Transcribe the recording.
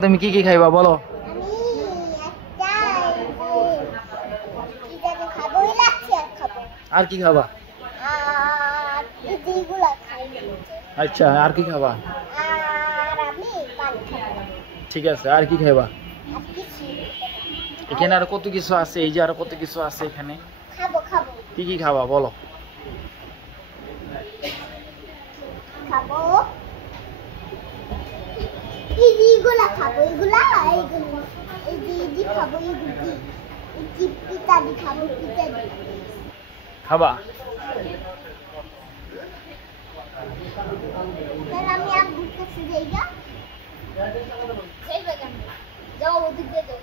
তুমি কি কি খাইবা বলো? আর কি খাবা? আচ্ছা, আর কি খাবা? ঠিক আছে, আর কি খাইবা? এখানে আর কত কিছু আছে, এই যে আর কত কিছু আছে এখানে। কি কি খাবা বলো? এইগুলা খাবো, এইগুলা খাবো, পিতাদি খাবো, পিতাদি খাবা? আমি আব্বুর কাছে যাইগা যাও ওদিক দিয়ে যাও